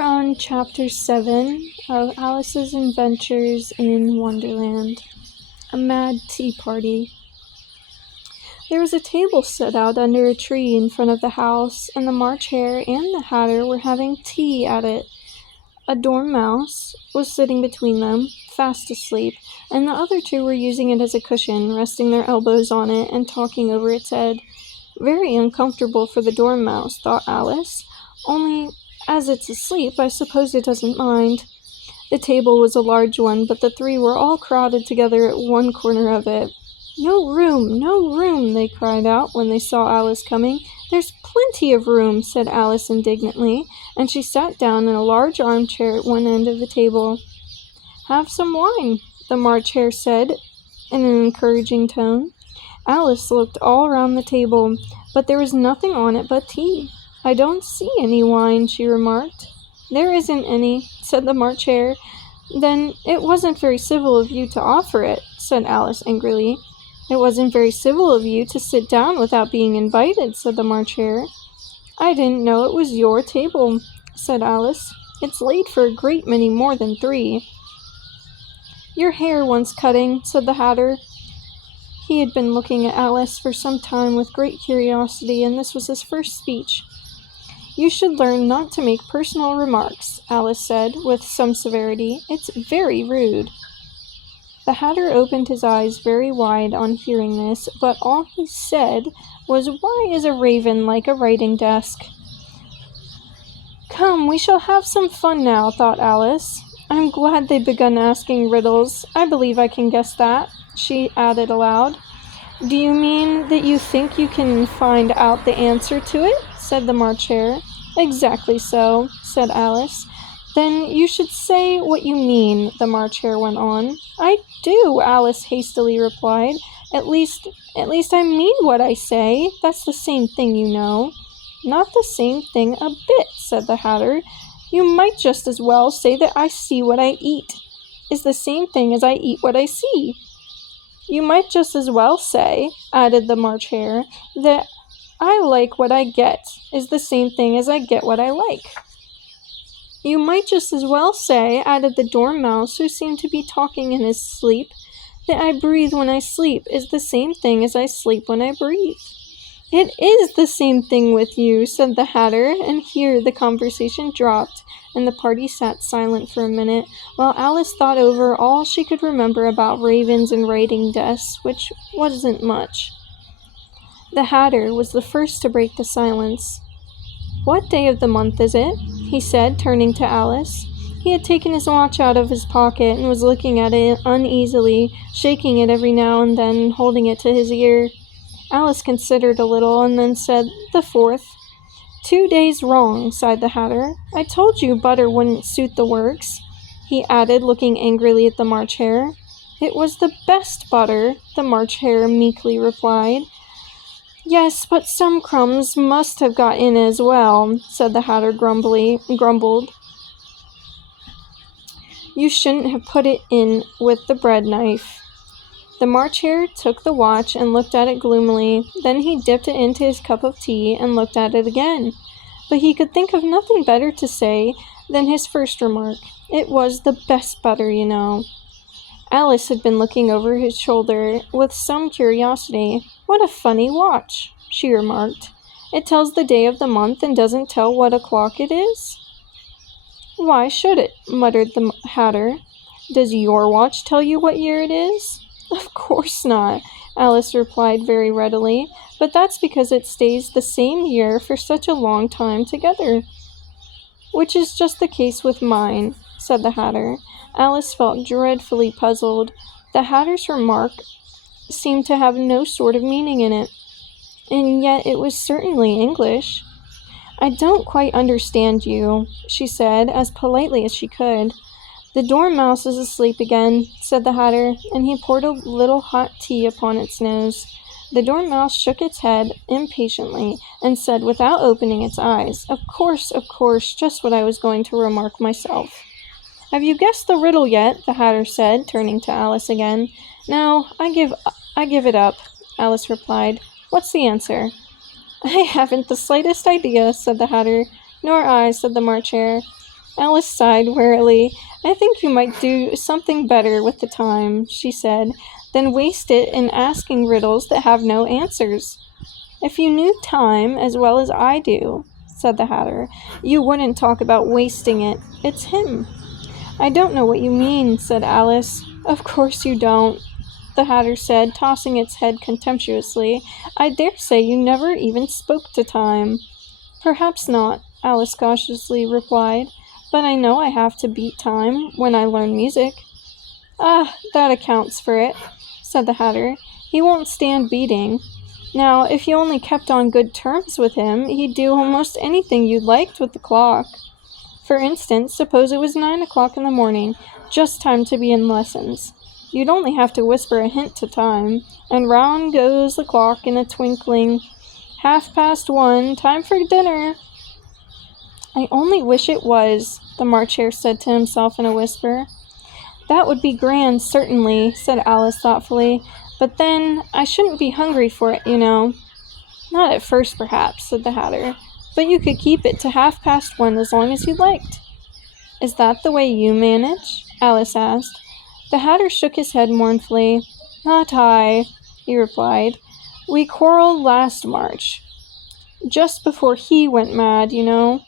are on Chapter 7 of Alice's Adventures in Wonderland, A Mad Tea Party. There was a table set out under a tree in front of the house, and the March Hare and the Hatter were having tea at it. A dormouse was sitting between them, fast asleep, and the other two were using it as a cushion, resting their elbows on it and talking over its head. Very uncomfortable for the dormouse, thought Alice, only as it's asleep, I suppose it doesn't mind. The table was a large one, but the three were all crowded together at one corner of it. "No room, no room," they cried out when they saw Alice coming. "There's plenty of room," said Alice indignantly, and she sat down in a large armchair at one end of the table. "Have some wine," the March Hare said in an encouraging tone. Alice looked all round the table, but there was nothing on it but tea. "I don't see any wine," she remarked. "There isn't any," said the March Hare. "Then it wasn't very civil of you to offer it," said Alice angrily. "It wasn't very civil of you to sit down without being invited," said the March Hare. "I didn't know it was your table," said Alice. "It's laid for a great many more than 3. "Your hair wants cutting," said the Hatter. He had been looking at Alice for some time with great curiosity, and this was his first speech. "You should learn not to make personal remarks," Alice said, with some severity. "It's very rude." The Hatter opened his eyes very wide on hearing this, but all he said was, "Why is a raven like a writing desk?" "Come, we shall have some fun now," thought Alice. "I'm glad they've begun asking riddles. I believe I can guess that," she added aloud. "Do you mean that you think you can find out the answer to it?" said the March Hare. "Exactly so," said Alice. "Then you should say what you mean," the March Hare went on. "I do," Alice hastily replied. At least I mean what I say. That's the same thing, you know." "Not the same thing a bit," said the Hatter. "You might just as well say that I see what I eat is the same thing as I eat what I see." "You might just as well say," added the March Hare, "that I like what I get is the same thing as I get what I like." "You might just as well say," added the dormouse, who seemed to be talking in his sleep, "that I breathe when I sleep is the same thing as I sleep when I breathe." "It is the same thing with you," said the Hatter, and here the conversation dropped, and the party sat silent for a minute, while Alice thought over all she could remember about ravens and writing desks, which wasn't much. The Hatter was the first to break the silence. "What day of the month is it?" he said, turning to Alice. He had taken his watch out of his pocket and was looking at it uneasily, shaking it every now and then and holding it to his ear. Alice considered a little and then said, "The 4th. "2 days wrong," sighed the Hatter. "I told you butter wouldn't suit the works," he added, looking angrily at the March Hare. "It was the best butter," the March Hare meekly replied. "Yes, but some crumbs must have got in as well," said the Hatter grumbled. "You shouldn't have put it in with the bread knife." The March Hare took the watch and looked at it gloomily. Then he dipped it into his cup of tea and looked at it again. But he could think of nothing better to say than his first remark. It was the best butter, you know. Alice had been looking over his shoulder with some curiosity. "What a funny watch," she remarked. "It tells the day of the month and doesn't tell what o'clock it is." "Why should it?" muttered the Hatter. "Does your watch tell you what year it is?" "Of course not," Alice replied very readily, "but that's because it stays the same year for such a long time together." "Which is just the case with mine," said the Hatter. Alice felt dreadfully puzzled. The Hatter's remark seemed to have no sort of meaning in it, and yet it was certainly English. "I don't quite understand you," she said, as politely as she could. "The dormouse is asleep again," said the Hatter, and he poured a little hot tea upon its nose. The dormouse shook its head impatiently and said without opening its eyes, of course, just what I was going to remark myself." "Have you guessed the riddle yet?" the Hatter said, turning to Alice again. "No, I give it up," Alice replied. "What's the answer?" "I haven't the slightest idea," said the Hatter. "Nor I," said the March Hare. Alice sighed wearily. I think you might do something better with the time, she said, than waste it in asking riddles that have no answers. If you knew time as well as I do, said the Hatter, you wouldn't talk about wasting it. It's him. I don't know what you mean, said Alice. Of course you don't, the Hatter said, tossing its head contemptuously. I dare say you never even spoke to time. Perhaps not, Alice cautiously replied, but I know I have to beat time when I learn music. Ah, that accounts for it, said the Hatter. He won't stand beating. Now, if you only kept on good terms with him, he'd do almost anything you liked with the clock. For instance, suppose it was 9 o'clock in the morning, just time to be in lessons. You'd only have to whisper a hint to time, and round goes the clock in a twinkling. 1:30, time for dinner. I only wish it was, the March Hare said to himself in a whisper. That would be grand, certainly, said Alice thoughtfully, but then I shouldn't be hungry for it, you know. Not at first, perhaps, said the Hatter, but you could keep it to 1:30 as long as you liked. Is that the way you manage? Alice asked. The Hatter shook his head mournfully. Not I, he replied. We quarreled last March. Just before he went mad, you know,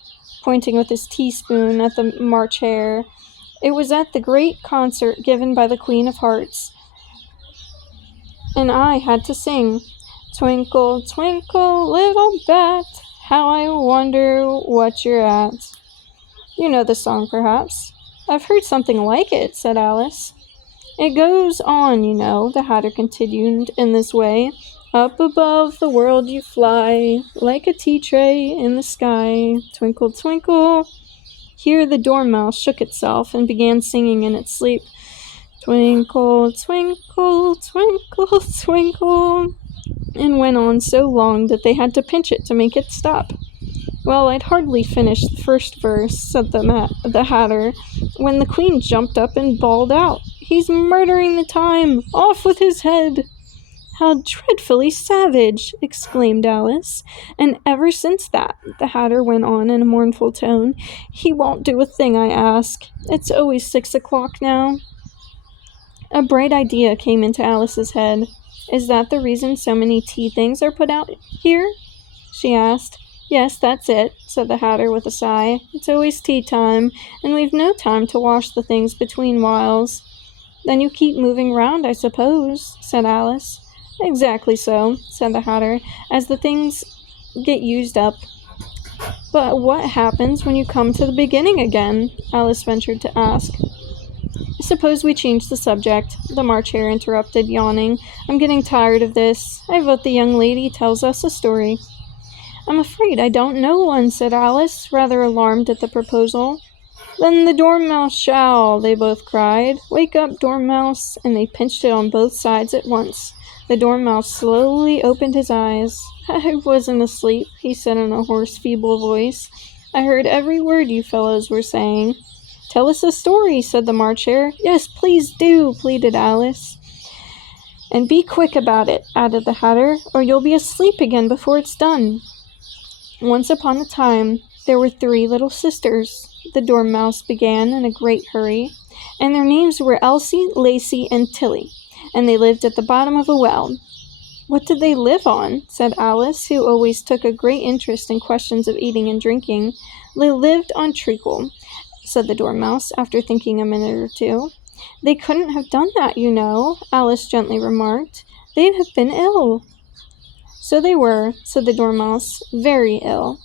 pointing with his teaspoon at the March Hare. It was at the great concert given by the Queen of Hearts, and I had to sing, Twinkle, twinkle, little bat, how I wonder what you're at. You know the song, perhaps. I've heard something like it, said Alice. It goes on, you know, the Hatter continued in this way. Up above the world you fly, like a tea tray in the sky. Twinkle, twinkle. Here the dormouse shook itself and began singing in its sleep. Twinkle, twinkle, twinkle, twinkle, and went on so long that they had to pinch it to make it stop. Well, I'd hardly finished the first verse, said the Hatter, when the Queen jumped up and bawled out, He's murdering the time! Off with his head! How dreadfully savage! Exclaimed Alice. And ever since that, the Hatter went on in a mournful tone, he won't do a thing I ask. It's always 6 o'clock now. A bright idea came into Alice's head. Is that the reason so many tea things are put out here? She asked. Yes, that's it, said the Hatter with a sigh. It's always tea time, and we've no time to wash the things between whiles. Then you keep moving round, I suppose, said Alice. Exactly so, said the Hatter, as the things get used up. But what happens when you come to the beginning again? Alice ventured to ask. Suppose we change the subject, the March Hare interrupted, yawning. I'm getting tired of this. I vote the young lady tells us a story. I'm afraid I don't know one, said Alice, rather alarmed at the proposal. Then the Dormouse shall, they both cried. Wake up, Dormouse, and they pinched it on both sides at once. The Dormouse slowly opened his eyes. I wasn't asleep, he said in a hoarse, feeble voice. I heard every word you fellows were saying. Tell us a story, said the March Hare. Yes, please do, pleaded Alice. And be quick about it, added the Hatter, or you'll be asleep again before it's done. Once upon a time, there were 3 little sisters, the Dormouse began in a great hurry, and their names were Elsie, Lacie, and Tilly, and they lived at the bottom of a well. What did they live on? Said Alice, who always took a great interest in questions of eating and drinking. They lived on treacle, said the Dormouse, after thinking a minute or two. They couldn't have done that, you know, Alice gently remarked. They'd have been ill. So they were, said the Dormouse, very ill.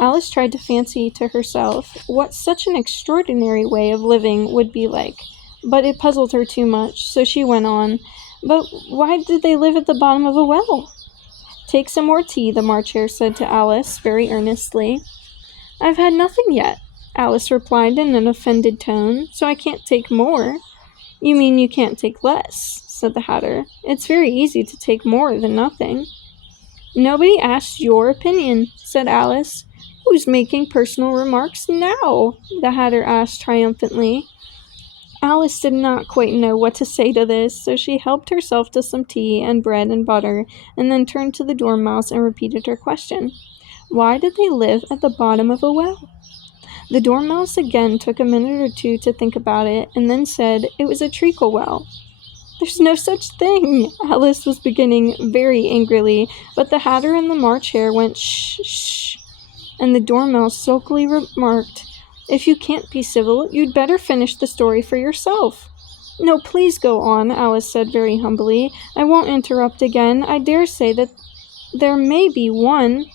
Alice tried to fancy to herself what such an extraordinary way of living would be like, but it puzzled her too much, so she went on. But why did they live at the bottom of a well? Take some more tea, the March Hare said to Alice very earnestly. I've had nothing yet, Alice replied in an offended tone, so I can't take more. You mean you can't take less, said the Hatter. It's very easy to take more than nothing. Nobody asked your opinion, said Alice. Who's making personal remarks now? The Hatter asked triumphantly. Alice did not quite know what to say to this, so she helped herself to some tea and bread and butter, and then turned to the Dormouse and repeated her question. Why did they live at the bottom of a well? The Dormouse again took a minute or two to think about it, and then said it was a treacle well. "There's no such thing," Alice was beginning very angrily, but the Hatter and the March Hare went shh, shh, and the Dormouse sulkily remarked, "If you can't be civil, you'd better finish the story for yourself." "No, please go on," Alice said very humbly. "I won't interrupt again. I dare say that there may be one."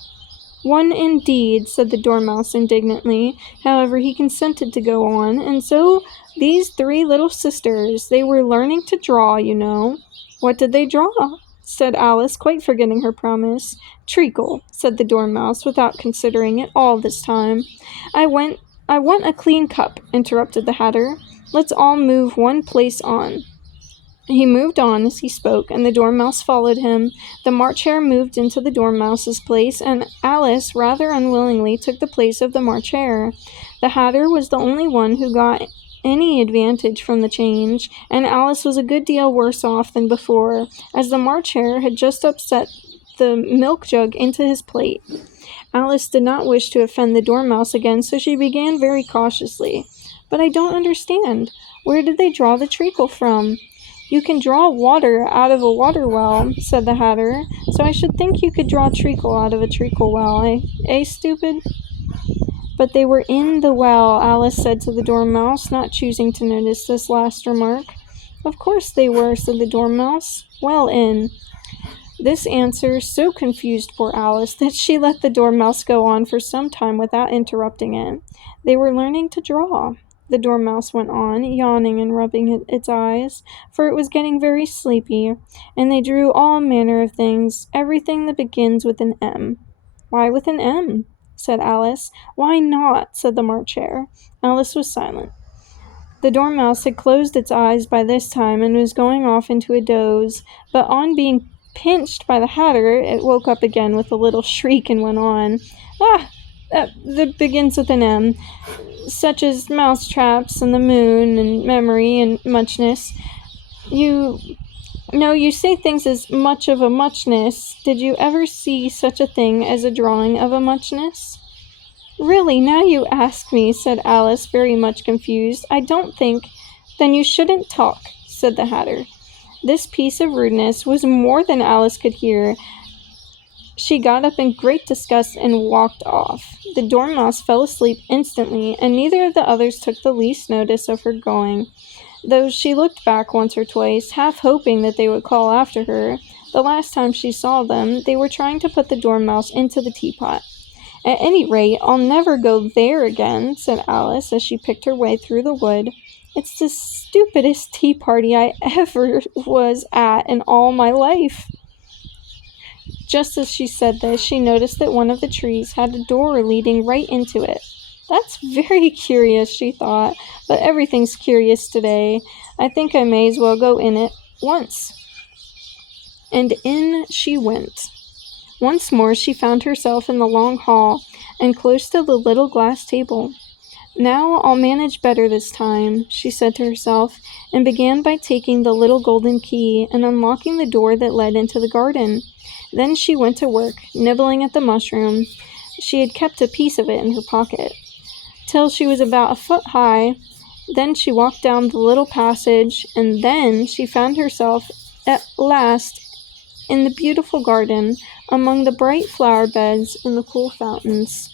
"One indeed," said the Dormouse indignantly. However, he consented to go on, and so these three little sisters, they were learning to draw, you know. "What did they draw?" said Alice, quite forgetting her promise. "Treacle," said the Dormouse, without considering it all this time. I want a clean cup," interrupted the Hatter. "Let's all move one place on." He moved on as he spoke, and the Dormouse followed him. The March Hare moved into the Dormouse's place, and Alice, rather unwillingly, took the place of the March Hare. The Hatter was the only one who got any advantage from the change, and Alice was a good deal worse off than before, as the March Hare had just upset the milk jug into his plate. Alice did not wish to offend the Dormouse again, so she began very cautiously. "But I don't understand. Where did they draw the treacle from?" "You can draw water out of a water well," said the Hatter, "so I should think you could draw treacle out of a treacle well, stupid?" "But they were in the well," Alice said to the Dormouse, not choosing to notice this last remark. "Of course they were," said the Dormouse. "Well in." This answer so confused poor Alice that she let the Dormouse go on for some time without interrupting it. "They were learning to draw," the Dormouse went on, yawning and rubbing its eyes, for it was getting very sleepy, "and they drew all manner of things, everything that begins with an M." "Why with an M?" said Alice. "Why not?" said the March Hare. Alice was silent. The Dormouse had closed its eyes by this time and was going off into a doze, but on being pinched by the Hatter, it woke up again with a little shriek and went on. That begins with an M, such as mousetraps and the moon and memory and muchness. You say things as much of a muchness. Did you ever see such a thing as a drawing of a muchness?" "Really, now you ask me," said Alice, very much confused. "I don't think—" "Then you shouldn't talk," said the Hatter. This piece of rudeness was more than Alice could hear. She got up in great disgust and walked off. The Dormouse fell asleep instantly, and neither of the others took the least notice of her going, though she looked back once or twice, half hoping that they would call after her. The last time she saw them, they were trying to put the Dormouse into the teapot. "At any rate, I'll never go there again," said Alice as she picked her way through the wood. "It's the stupidest tea party I ever was at in all my life." Just as she said this, she noticed that one of the trees had a door leading right into it. "That's very curious," she thought, "but everything's curious today. I think I may as well go in it once." And in she went. Once more she found herself in the long hall, and close to the little glass table. "Now I'll manage better this time," she said to herself, and began by taking the little golden key and unlocking the door that led into the garden. Then she went to work, nibbling at the mushroom. She had kept a piece of it in her pocket, till she was about a foot high. Then she walked down the little passage, and then she found herself at last in the beautiful garden, among the bright flower beds and the cool fountains.